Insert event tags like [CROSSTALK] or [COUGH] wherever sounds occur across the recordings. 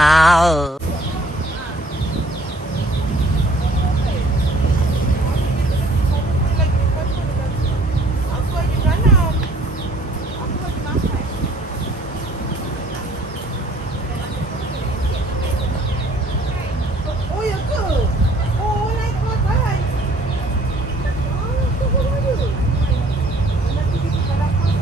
mahal. Oh ya ke? Oh naik kelas lain. Ah, tu baru ada. Nanti kita dah dapat.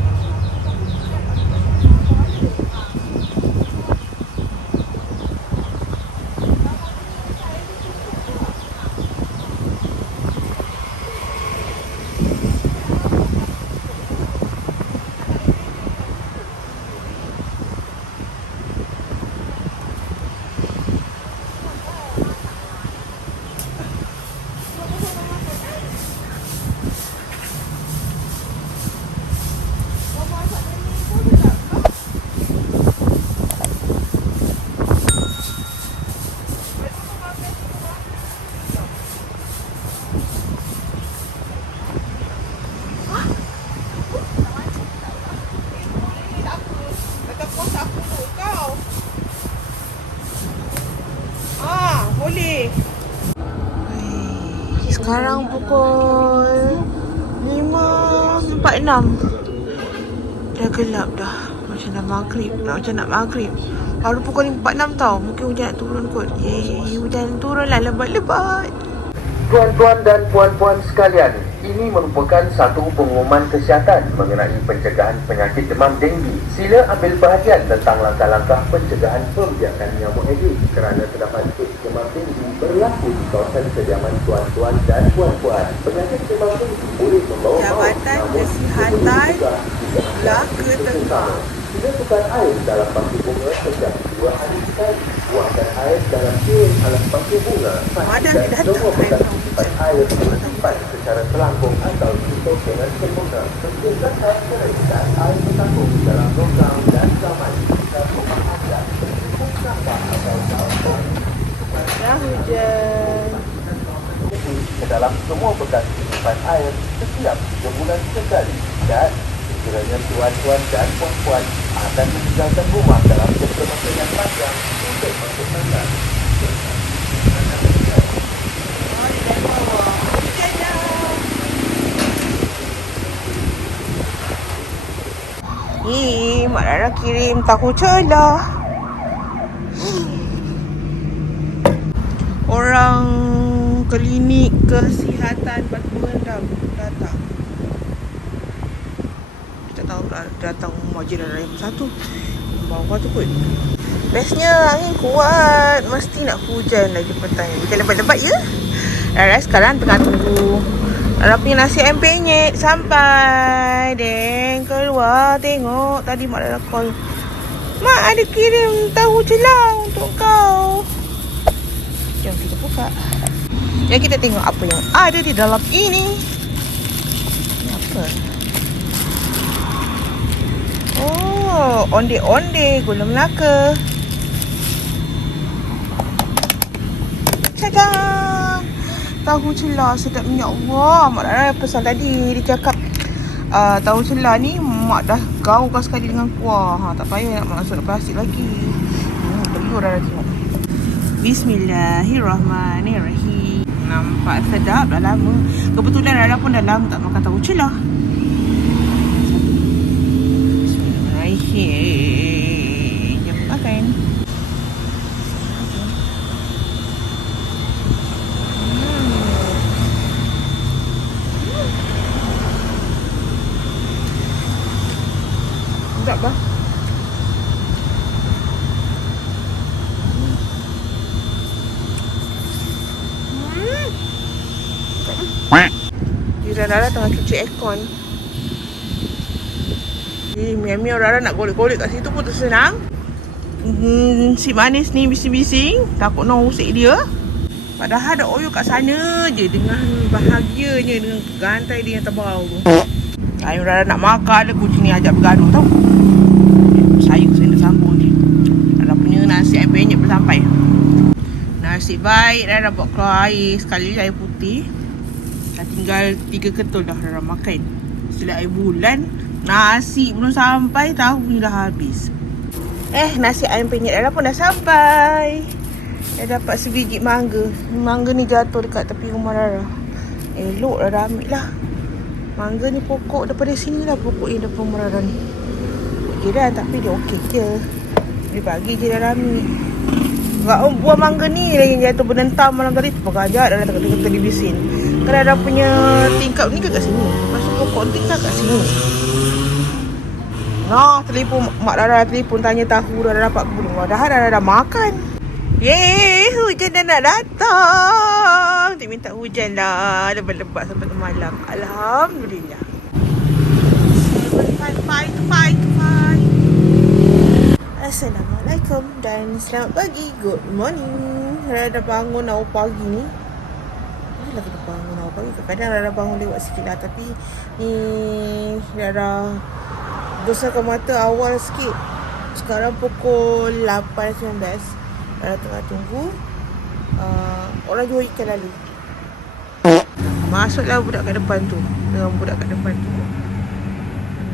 Dekat pos aku tu kau. Ah, boleh. Sekarang pukul 5.46 Dah gelap dah. Macam dah maghrib. Nak Macam nak maghrib. Baru pukul 5.46 tau. Mungkin hujan nak turun kot. Yeay Hujan turun lah lebat-lebat. Tuan-tuan dan puan-puan sekalian, ini merupakan satu pengumuman kesihatan mengenai pencegahan penyakit demam denggi. Sila ambil perhatian tentang langkah-langkah pencegahan pembiakan nyamuk Aedes kerana terdapat kes demam denggi berlaku di kawasan kediaman tuan-tuan dan puan-puan. Penyakit demam denggi boleh membawa maut, Jabatan namun Kesihatan tidak Melaka Tengah. Tidak tukar air dalam bangku bunga sejak dua hari sekali. Buangkan air dalam piring alas bangku bunga. Ada Dan semua air bangku. sifat air disimpan secara telangkung atau tutup dengan sempurna. Pentingkan kerajaan air tertampung dalam logam dan zaman dan rumah anda. Cukup sampah atau daun Dah hujan ke dalam semua bekas simpan air setiap tiga bulan sekali dan sekiranya tuan-tuan dan puan-puan akan meninggalkan rumah dalam jangka masa yang panjang untuk masuk anda. Eh, Mak Rara kirim tahu celah. Orang klinik kesihatan Batu Endam datang. Kita dah datang Majid Rara yang satu. Bawah tu kot. Bestnya angin kuat. Mesti nak hujan lagi petang. Hujan lebat-lebat ya. Rara sekarang tengah tunggu Rara punya nasi ayam penyet sampai Deng keluar tengok Tadi mak Rara call Mak ada kirim tahu celang untuk kau Jom kita buka Yang kita tengok apa yang ada di dalam ini Ini apa? Oh, onde-onde gula melaka. Cakap Tahu celah sedapnya Allah Mak Rara pesan tadi Dia cakap uh, Tahu celah ni Mak dah gaulkan sekali dengan kuah. Ha, Tak payah nak masuk plastik lagi. Hmm, Telur Rara tengok. Bismillahirrahmanirrahim. Nampak sedap dah lama. Kebetulan Rara pun dah lama tak makan tahu celah Bismillahirrahmanirrahim Jom makan Sedap bah. Jiran Rara tengah cuci aircon. Jadi Mia-Mia Rara nak golek-golek kat situ pun tersenang. Hmm, si manis ni bising-bising. Takut nak usik dia. Padahal ada Oyo kat sana je dengan bahagianya dengan gantai dia yang tebal tu. Ayo Rara nak makan dia kucing ni ajak bergaduh tau. Saya kena sambung ni. Rara punya nasi air penyet belum sampai. Nasi baik Rara buat keluar air sekali air putih. Dah tinggal tiga ketul dah Rara makan. Sila air bulan. Nasi belum sampai tahu ni dah habis. Eh, nasi ayam penyet Rara pun dah sampai. Dah dapat sebiji mangga. Mangga ni jatuh dekat tepi rumah Rara. Elok Rara ambil lah. Mangga ni pokok daripada sini lah pokok yang depan rumah Rara ni. Jiran tapi dia okey je. Dia bagi je Rara ambil. Buah mangga ni yang jatuh bernentam malam tadi tu pakai ajak dalam tengah televisin. Rara punya tingkap ni ke kat sini. Tu pokok tingkap kat sini. Nah, telefon mak Rara telefon tanya tahu Rara dapat ke belum. Padahal Rara dah makan. Yeay, hujan dah nak datang. Dia minta hujan lah. Lebat-lebat sampai ke malam. Alhamdulillah. Assalamualaikum dan selamat pagi. Good morning. Rara dah bangun awal pagi ni. Inilah kena bangun pagi. Kadang-kadang Rara bangun lewat sikit lah. Tapi ni Rara besarkan mata awal sikit. Sekarang pukul 8.19. Rara tengah tunggu. Uh, orang jual ikan lalu. Masuklah budak kat depan tu. Dengan budak kat depan tu.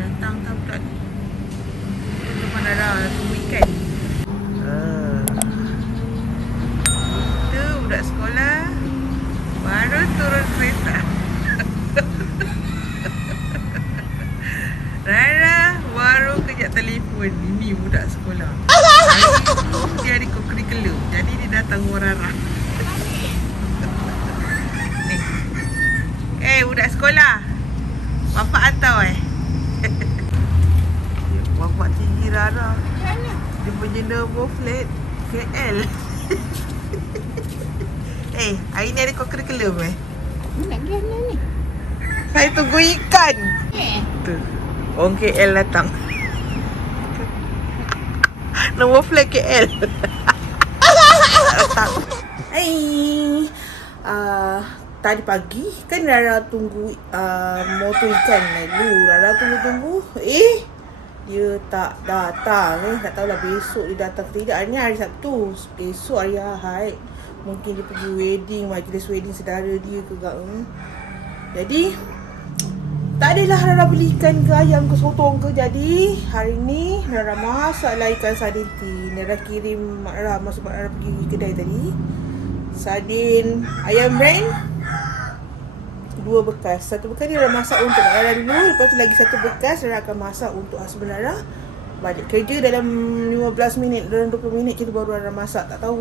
Datang tak budak ni. Dia mana dah tunggu ikan. Uh. Itu budak sekolah. Baru turun kereta. Rara baru kejap telefon Ini budak sekolah Hari tu dia ada co-curriculum Jadi dia datang rumah Rara Ni Eh [LAUGHS] budak sekolah Bapak hantar eh Bapak tinggi Rara Dia punya nombor flat KL [LAUGHS] Eh hari ni ada co-curriculum eh Nak pergi mana ni? Saya tunggu ikan Eh. Tu. Orang KL datang. Nombor flat KL. datang. [LAUGHS] Hai. Uh, tadi pagi kan Rara tunggu uh, motor ikan lalu. Rara tunggu-tunggu. Eh, dia tak datang eh. Tak tahulah besok dia datang tidak. Hari ni hari Sabtu. Besok hari Ahad. Mungkin dia pergi wedding, majlis wedding saudara dia ke tak. Hmm. Jadi, tak adalah Rara beli ikan ke ayam ke sotong ke Jadi hari ni Rara masaklah ikan sardin Rara kirim Mak Rara Masuk Mak Rara pergi kedai tadi Sardin ayam brand Dua bekas. Satu bekas ni Rara masak untuk Rara dulu Lepas tu lagi satu bekas Rara akan masak untuk husband Rara Balik kerja dalam 15 minit Dalam 20 minit kita baru Rara masak. Tak tahu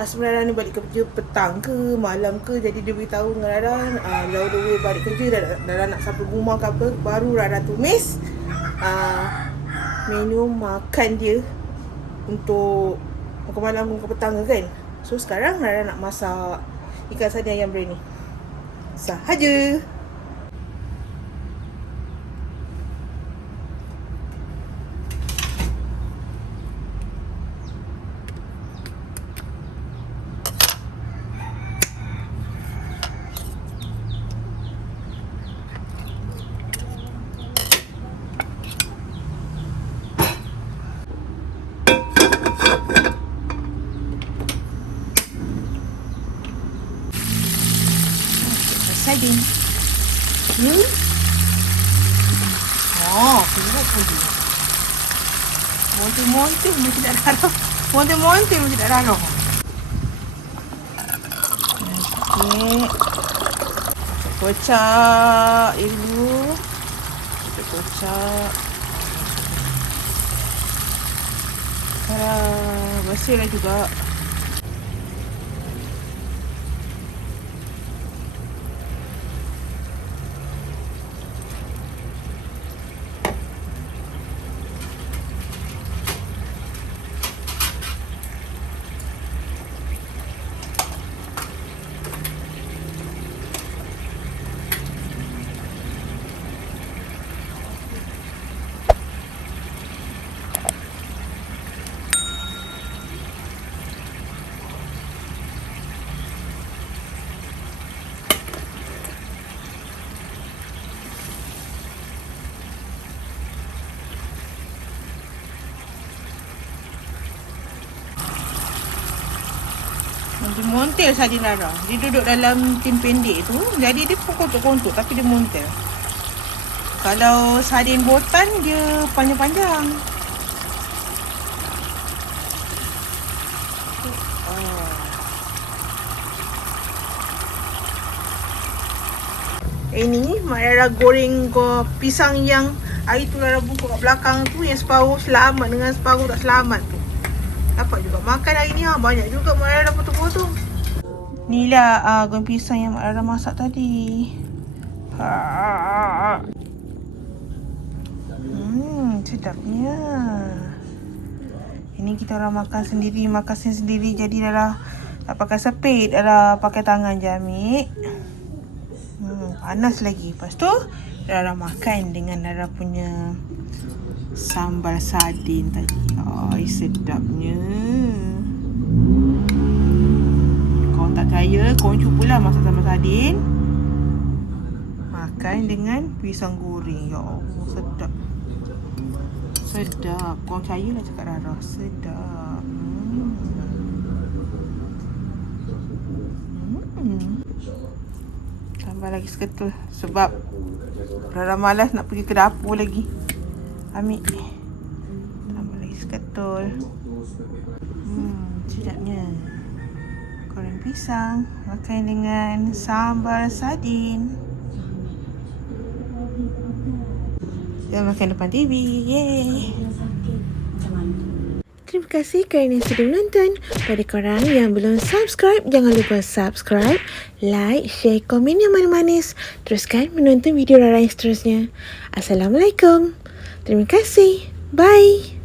husband Rara ni balik kerja petang ke Malam ke Jadi dia beritahu dengan Rara uh, Lau the way balik kerja Dah, dah, dah nak sampai rumah ke apa Baru Rara tumis uh, Menu makan dia Untuk Makan malam makan petang ke kan. So sekarang Rara nak masak Ikan sardin ayam brand ni Sahaja Sardin Hmm? Oh, tengok pun dia Monte-monte pun tidak darah Monte-monte pun tidak darah Okey. Kocak dulu Kita kocak. Ah, bersihlah juga dia montel saja Nara. Dia duduk dalam tim pendek tu. Jadi dia pun kontuk-kontuk tapi dia montel. Kalau sardin botan dia panjang-panjang. Oh. Ini Mak Rara goreng go pisang yang air tu Rara buka kat belakang tu yang separuh selamat dengan separuh tak selamat tu. Dapat juga makan hari ni ha. Banyak juga Mak Rara potong-potong Ni lah uh, goreng pisang yang Mak Rara masak tadi ha. Hmm, sedapnya Ini kita orang makan sendiri Makan sendiri Jadi Rara tak pakai sepit Rara pakai tangan je ambil Hmm, panas lagi. Lepas tu, Rara makan dengan Rara punya sambal sardin tadi. Ai, sedapnya. Kau tak percaya, kau cubalah masak sambal sardin. Makan dengan pisang goreng. Ya Allah, sedap. Sedap. Kau percayalah cakap Rara. Sedap. Hmm. Hmm. Tambah lagi seketul Sebab Rara malas nak pergi ke dapur lagi Tambah seketul Hmm Sedapnya Goreng pisang Makan dengan sambal sardin Kita makan depan TV Yeay Terima kasih kerana sudah menonton. Pada korang yang belum subscribe, jangan lupa subscribe, like, share, komen yang manis-manis. Teruskan menonton video Rara yang seterusnya. Assalamualaikum. Terima kasih. Bye.